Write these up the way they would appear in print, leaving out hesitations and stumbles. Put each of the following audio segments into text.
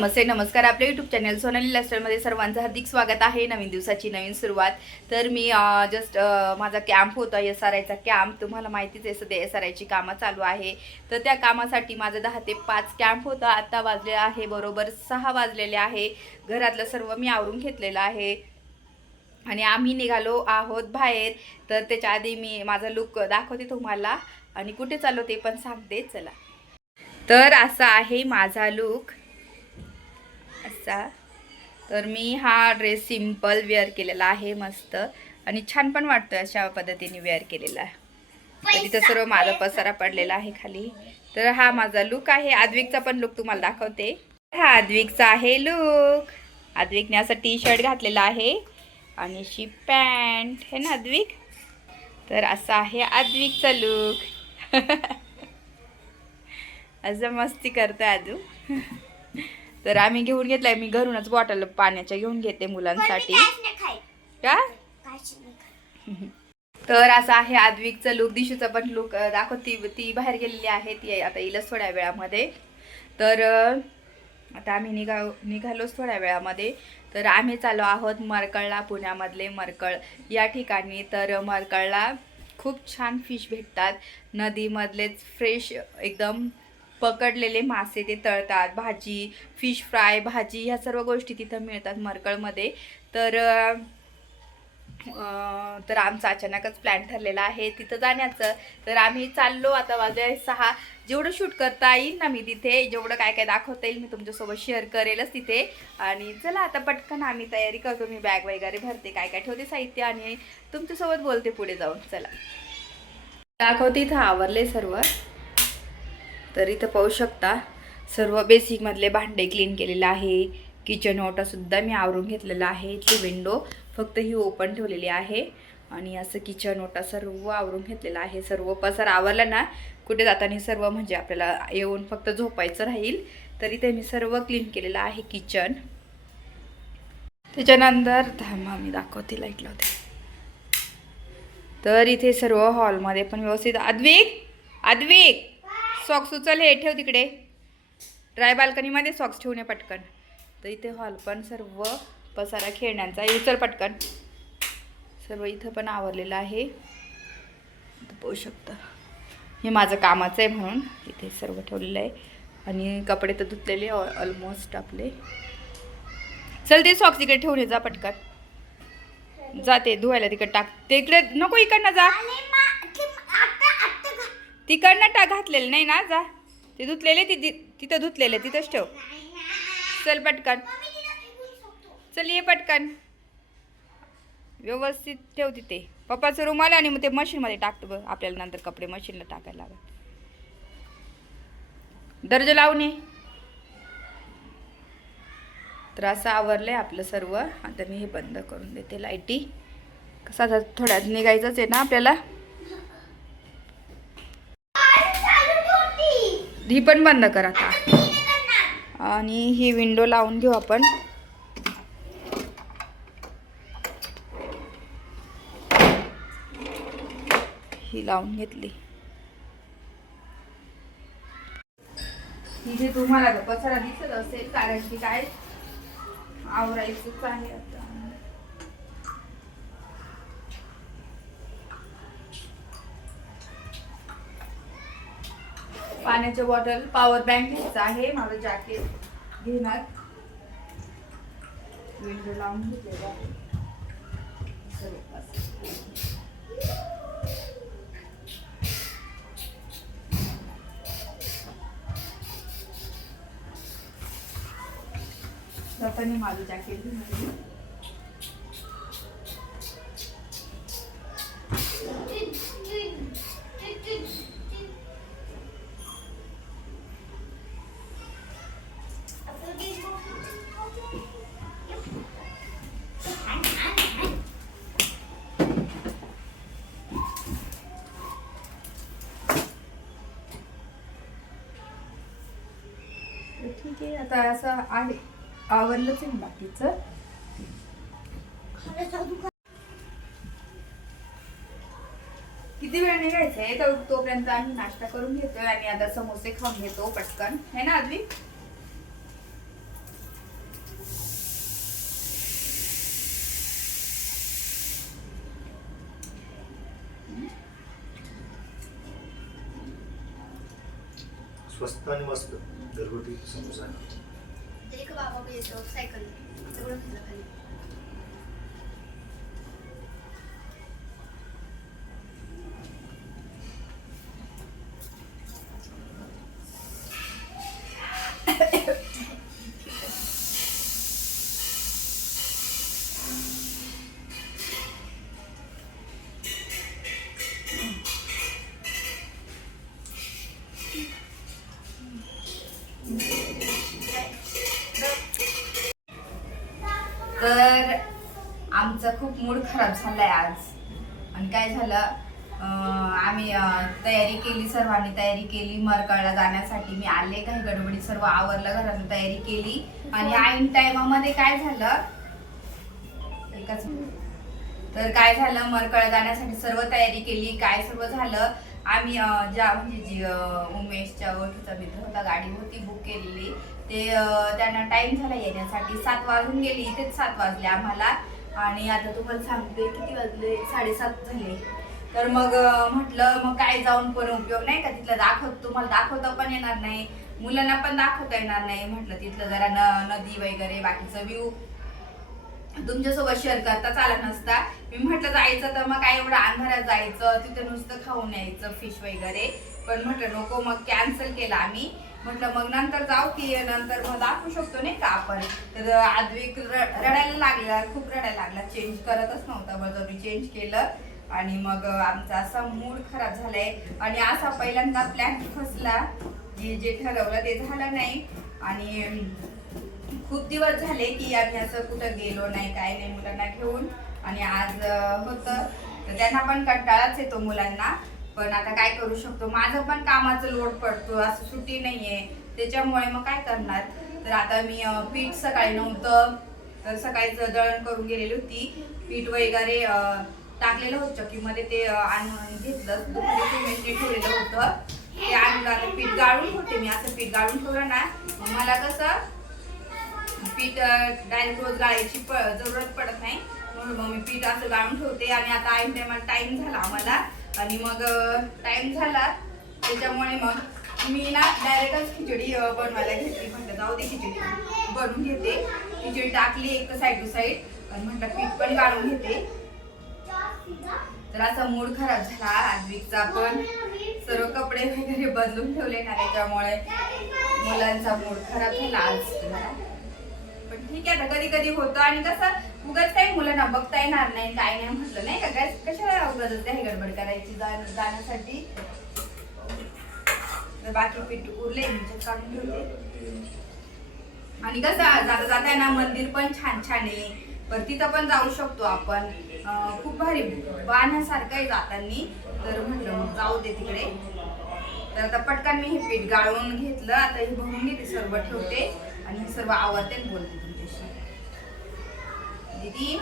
नमस्ते नमस्कार. आपल्या YouTube channel Sonali लाईफस्टाईलमध्ये सर्वांचं हार्दिक स्वागत आहे. नवीन दिवसाची नवीन सुरुवात. तर मी जस्ट माझा कॅम्प होता SRIचा कॅम्प. तुम्हाला माहितीच आहे सध्या SRIची कामं चालू आहे. तर त्या कामासाठी माझा 10 ते 5 कॅम्प होता. आता वाजले आहे बरोबर 6 वाजलेले आहे. घरातलं सर्व मी आवरून घेतलेलं आहे आणि आम्ही निघालो आहोत बाहेर. तर त्याच्या आधी मी माझा लुक दाखवते तुम्हाला आणि कुठे चाललो ते पण सांगते. चला, तर असा आहे माझा लुक असा. तर मी हा ड्रेस सिंपल वेअर केलेला आहे मस्त आणि छान पण वाटतोय अशा पद्धतीने वेअर केलेला. तर तिथं सर्व माझा पसारा पडलेला आहे खाली. तर हा माझा लुक आहे. आद्विकचा पण लुक तुम्हाला दाखवते. हा आद्विकचा आहे लुक. आद्विकने असं टी-शर्ट घातलेला आहे आणि अशी पॅन्ट है ना आद्विक. तर असा आहे आद्विकचा लुक. असं मस्ती करतोय आदू. तर आम्ही घेऊन घेतलाय. मी घरूनच बॉटल पाण्याच्या घेऊन घेते मुलांसाठी का. तर असं आहे आद्विकचं लुक. दिशूचा पण लुक दाखवती. ती बाहेर गेलेली आहे. ती आता येईलच थोड्या वेळामध्ये. तर आता आम्ही निघालोच थोड्या वेळामध्ये. तर आम्ही चाललो आहोत मरकळला. पुण्यामधले मरकळ या ठिकाणी. तर मरकळला खूप छान फिश भेटतात. नदीमधलेच फ्रेश एकदम पकडलेले मासे ते तळतात. भाजी, फिश फ्राय, भाजी ह्या सर्व गोष्टी तिथं मिळतात मरकळमध्ये. तर आमचा अचानकच प्लॅन ठरलेला आहे तिथं जाण्याचं. तर आम्ही चाललो. आता वाजले 6. जेवढं शूट करता येईल ना मी तिथे, जेवढं काय काय दाखवता येईल मी तुमच्यासोबत शेअर करेलच तिथे. आणि चला आता पटकन आम्ही तयारी करतो. मी बॅग वगैरे भरते, काय काय ठेवते साहित्य आणि तुमच्यासोबत बोलते पुढे जाऊन. चला दाखवते. इथं आवरले सर्व. तर इथं पाहू शकता सर्व बेसिकमधले भांडे क्लीन केलेलं आहे. किचन ओटासुद्धा मी आवरून घेतलेला आहे. इथली विंडो फक्त ही ओपन ठेवलेली आहे आणि असं किचन ओटा सर्व आवरून घेतलेला आहे. सर्व पसार आवरला ना कुठे जाताना सर्व म्हणजे आपल्याला येऊन फक्त झोपायचं राहील. तर इथे मी सर्व क्लीन केलेलं आहे किचन. त्याच्यानंतर थांबा मी दाखवते, लाईट लावते. तर इथे सर्व हॉलमध्ये पण व्यवस्थित. आद्विक सॉक्स उचल, हे ठेव तिकडे. ड्राय बाल्कनीमध्ये सॉक्स ठेवणे पटकन. तर इथे हॉल पण सर्व पसारा खेळण्यांचा उचल पटकन. सर्व इथं पण आवरलेलं आहे. पाहू शकता हे माझं कामाचं आहे म्हणून इथे सर्व ठेवलेलं आहे. आणि कपडे तर धुतलेले ऑलमोस्ट आपले. चल ते सॉक्स तिकडे ठेवून जा पटकन. जाते धुवायला तिकडे टाक. ते इकडे नको, इकडनं जा. तिकडनं घातलेलं नाही ना, जा. ते धुतलेले तिथं धुतलेले तिथंच ठेव. चल पटकन, चल ये पटकन. व्यवस्थित ठेव तिथे. पप्पाचं रुमाल आणि मग ते मशीनमध्ये टाकतो बघ. आपल्याला नंतर कपडे मशीनला टाकायला लागत. दर्जा लावून ये. तर असं आवरलंय आपलं सर्व. आता मी हे बंद करून देते लाईटी. कसं आता थोड्यात निघायचंच आहे ना आपल्याला. ही पण बंद कर आता. आणि ही विंडो लावून घेऊ आपण. ही लावून घेतली. तिथे तुम्हाला पसारा दिसत असेल कारण की काय आवरायचंच आहे आता. पाण्याचं बॉटल, पॉवर बँक घ्यायचा आहे. माझं जॅकेट घेणार. विंडो लावून घेतलेलं आहे. जाताना माझं जॅकेट घेणार. ठीक आहे. आता असं आहे आवरलंच आहे बाकीचं. किती वेळ निघायचंय तर तोपर्यंत आम्ही नाश्ता करून घेतोय आणि आता समोसे खाऊन घेतो पटकन, है ना आद्विक. स्वस्त आणि मस्त घरगुती समोसा आहे. एक बाबा येतो सायकल सगळं घेतलं खाली. तर आमचा खूप मूड खराब झालाय आज. आणि काय झालं, आम्ही तयारी केली, सर्वांनी तयारी केली मरकळला जाण्यासाठी. मी आले काही गडबडीत, सर्व आवरलं, घरातून तयारी केली आणि ऐन टायमामध्ये काय झालं, एकच तर काय झालं, मरकळला जाण्यासाठी सर्व तयारी केली, काय सर्व झालं. आम्ही ज्या म्हणजे जी उमेशच्या ओळखीचा मित्र होता, गाडी होती बुक केलेली, ते त्यांना टाइम झाला येण्यासाठी, 7 वाजून गेली, इथेच 7 वाजले आम्हाला. आणि आता तुम्हाला सांगते किती वाजले, 7:30 झाले. तर मग म्हटलं मग काय जाऊन पण उपयोग नाही का, तिथलं तुम्हाला दाखवता पण येणार नाही, मुलांना पण दाखवता येणार नाही. म्हटलं तिथलं जरा नदी वगैरे बाकीचं व्ह्यू तुमच्यासोबत शेअर करता आला नसता. मी म्हटलं जायचं तर मग काय एवढं अंधारात जायचं, तिथं नुसतं खाऊन यायचं फिश वगैरे, पण म्हटलं नको, मग कॅन्सल केलं आम्ही. म्हटलं मग नंतर जाऊ की, नंतर मग दाखवू शकतो नाही का आपण. तर आद्विक रडायला लागला, खूप रडायला लागला, चेंज करतच नव्हता, बळजबरी चेंज केलं. आणि मग आमचा असा मूड खराब झालाय. आणि असा पहिल्यांदा प्लॅन फसला, जे ठरवलं ते झालं नाही. आणि खूप दिवस झाले की आम्ही असं कुठं गेलो नाही, काय नाही मुलांना घेऊन. आणि आज होतं तर त्यांना पण कंटाळाच येतो मुलांना, पण आता काय करू शकतो, माझं पण कामाचं लोड पडतो, असं सुट्टी नाहीये, त्याच्यामुळे मग काय करणार. तर आता मी पीठ सकाळी नव्हतं, तर सकाळीच दळण करून गेलेली होती, पीठ वगैरे टाकलेलं होतं चक्कीमध्ये, ते आणून घेतलं, दुपारी ठेवलेलं होतं, ते आणलं. पीठ गाळून होते मी, असं पीठ गाळून ठेवलं ना, मला कसं पीठ डायरेक्ट रोज गाळायची जरूरत पडत नाही, म्हणून मग मी पीठ असं गाळून ठेवते. आणि आता ऐन टायमाला टाइम झाला आम्हाला, आणि मग टाइम झाला त्याच्यामुळे मग मी ना डायरेक्टच खिचडी बनवायला घेतली. म्हटलं जाऊ दे खिचडी बनवून घेते, खिचडी टाकली एक तर साईड टू साईड, आणि म्हटलं पीठ पण गाळून घेते. तर असा मूड खराब झाला आद्विकचा पण, सर्व कपडे वगैरे बदलून ठेवले ना, त्याच्यामुळे मुलांचा मूड खराब झाला आज. पण ठीक आहे, आता कधी कधी होतं. आणि कसं उगाच काही मुलांना बघता येणार नाही, काय नाही, म्हटलं नाही का, कशाला उगाच काही गडबड करायची जाण्यासाठी. तर बाकी पीठ उरले, मी काढून ठेवते. आणि कसं जाता जाता ना मंदिर पण छान छान आहे, पण तिथं पण जाऊ शकतो आपण, खूप भारी पाहण्यासारखं आहे जातानी. तर म्हटलं मग जाऊ दे तिकडे. तर आता पटकन मी हे पीठ गाळून घेतलं, आता हे भरून घेते, सर्व ठेवते आणि हे सर्व आवडते, बोलते तुमच्याशी. दीदी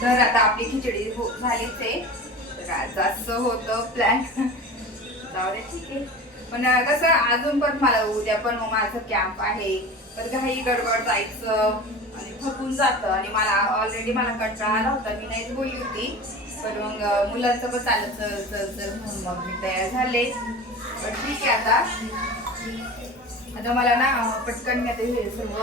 तर आता आपली खिचडी झालीच आहे. तर आज असं होतं प्लॅन, जाऊ दे ठीक आहे. पण कसं अजून पण मला उद्या पण माझं कॅम्प आहे, तर घाई गडबड जायचं आणि थकून जातं. आणि मला ऑलरेडी कंटाळा आला होता, मी नाहीच बोलली होती, पण मग मुलांचं पण चालत चल म्हणून मग मी तयार झाले. पण ठीक आहे, आता मला ना पटकन मी आता हे सर्व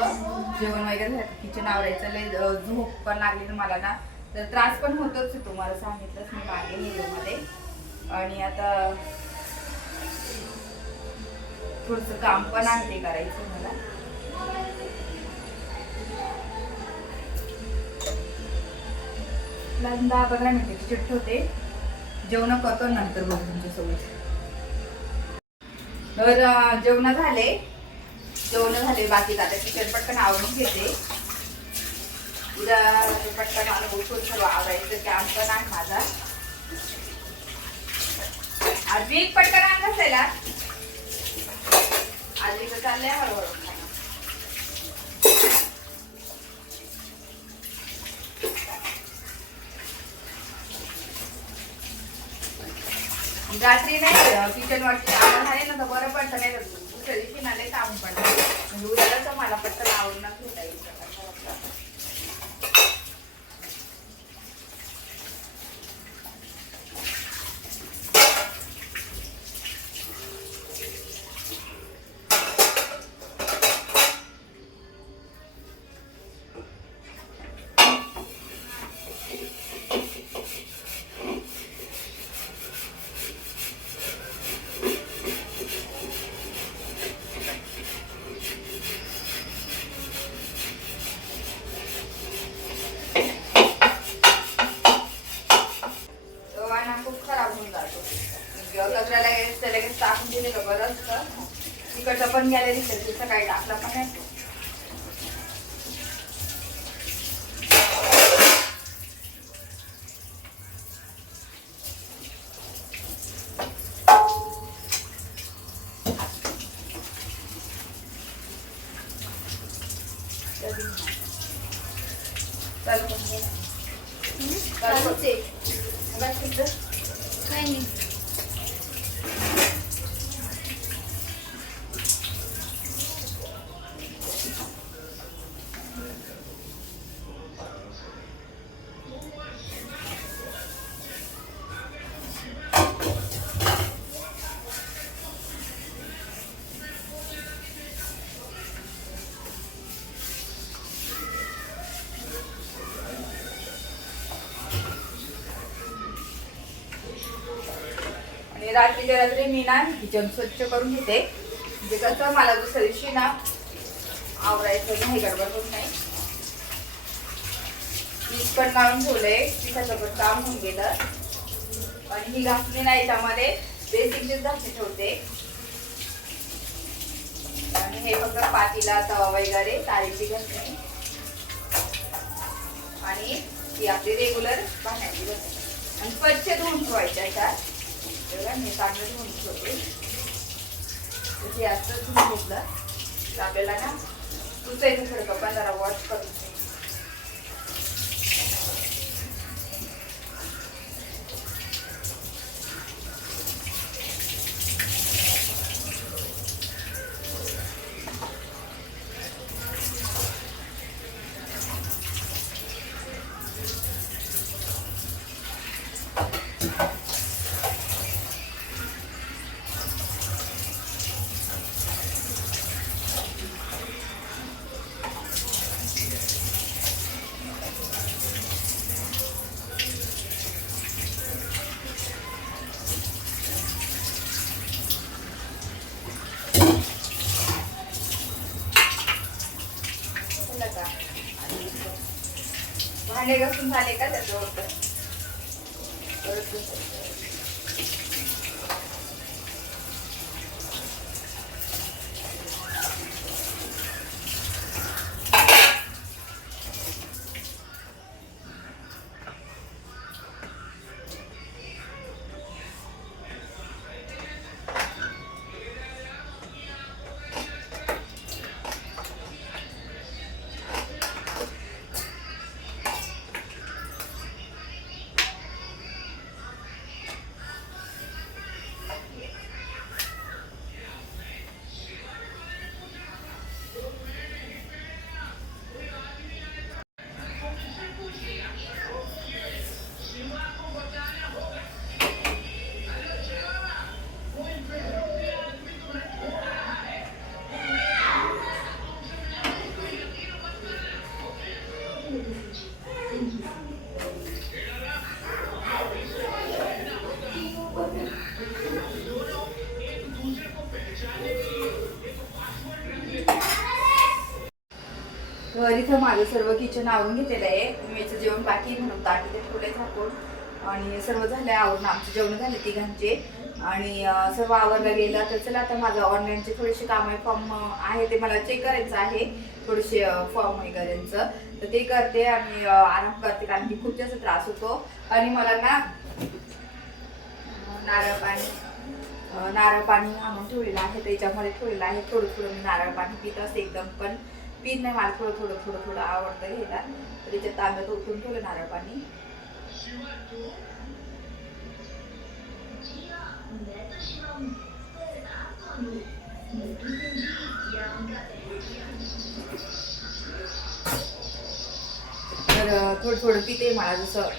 जेवण वगैरे किचन आवरायचं, लय झोप पण लागली तर मला ना, तर त्रास पण होतोच, तुम्हाला सांगितलंच मी मागे व्हिडिओमध्ये. आणि आता थोडंसं काम पण आहे ते करायचं मला. लंदा 15 मिनिटं चिट्ट होते, जेवण करतो नंतर बघू तुमच्यासोबत. तर जेवण झाले बाकी आता किचन पटकन आवरून घेते. उद्या पटकन मला उठून सर्व आवरायचं काम पण आहे माझा. आजी पटकन आण नसेला आजीचं चाललंय हळूहळू. रात्री नाही किचन वरती आवाज आहे ना तर बरं पडतं, नाही तर दुसऱ्या दिवशी नाले काम पडतं. म्हणजे उद्याला मला पटकन आवरून घेता येईल. खूप खराब होऊन जातो. कचऱ्याला लगेच टाकून दिलेलं बरं असतं. तिकडचं पण गेल्या दिवशी सकाळी टाकला पण नाही. काय नाही. रात्रीच्या रात्री मी ना किचन स्वच्छ करून घेते. म्हणजे कसं मला दुसऱ्या दिवशी ना आवरायचं नाही, गडबड होत नाही. पीठ पण काढून ठेवलंय, पिठाचं पण काम होऊन गेलं. आणि ही घासणी ना याच्यामध्ये बेसिकचीच घासणी ठेवते. आणि हे फक्त पातीला तवा वगैरे तारीची घासणी. आणि ही आपली रेग्युलर भांड्याची घासणी. आणि स्वच्छ धुवून ठेवायच्या याच्यात. मी चांगलं धुवून ठेवते. हे असं धुवून घेतलं तर आपल्याला ना पुसायचं थोडं पण जरा वॉश करून. भांडे घासून झाले का त्याच्यावर परत तर इथं माझं सर्व किचन आवरून घेतलेलं आहे. मेचं जेवण बाकी म्हणून ताट इथे ठेवलंय झाकून आणि सर्व झालंय आवरून. आमचे जेवण झाले तिघांचे. आणि सर्व आवरलं गेलं. तर चला आता माझं ऑनलाईनचे थोडेसे काम आहे, फॉर्म आहे ते मला चेक करायचं आहे, थोडेसे फॉर्म वगैरेंचं. तर ते करते आणि आराम करते, कारण की खूप जास्त त्रास होतो. आणि मला ना नारळ पाणी आणून ठेवलेलं आहे, त्याच्यामध्ये ठेवलेलं आहे. थोडं थोडं मी नारळ पाणी पित असते, एकदम पण पीत नाही. मला थोडं आवडतं घ्यायला. तर त्याच्यात तांब्यात ओतून ठेवलं नारळ पाणी. तर थोडं पिते, मला जसं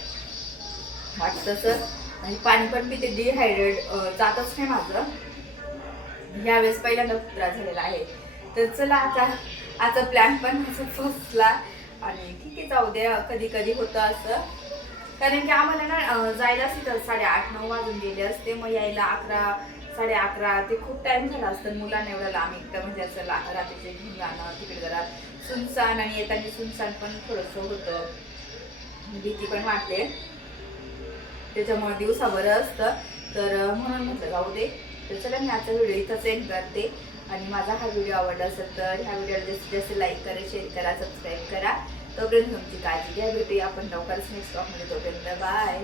वाटतं तसं. आणि पाणी पण पिते, डिहायड्रेट जातच नाही माझं. यावेळेस पहिल्यांदा खूप त्रास झालेला आहे. तर चला आता प्लॅन पण माझा फसला. आणि ठीक आहे, जाऊ द्या, कधी कधी होतं असं. कारण की आम्हाला ना जायलाच तिथं 8:30-9 वाजून गेले असते. मग यायला 11-11:30 ते खूप टाइम झाला असतं. मुलांना एवढं लांब एकटं म्हणजे असं रात्रीचे घेऊन जाणं, तिकडे जरा सुनसान, आणि येताना सुनसान पण थोडंसं होतं, भीती पण वाटते. त्याच्यामुळे दिवसा बरं असतं. तर म्हणून म्हटलं जाऊ दे. तर चला मी आजचा व्हिडिओ इथंच एंड करते. आणि माझा हा व्हिडिओ आवडला असेल तर ह्या व्हिडिओला जास्तीत जास्त लाईक करा, शेअर करा, सबस्क्राईब करा. तोपर्यंत तुमची काळजी घ्या. भेटूया आपण लवकरच नेक्स्ट ब्लॉगमध्ये. तोपर्यंत बाय.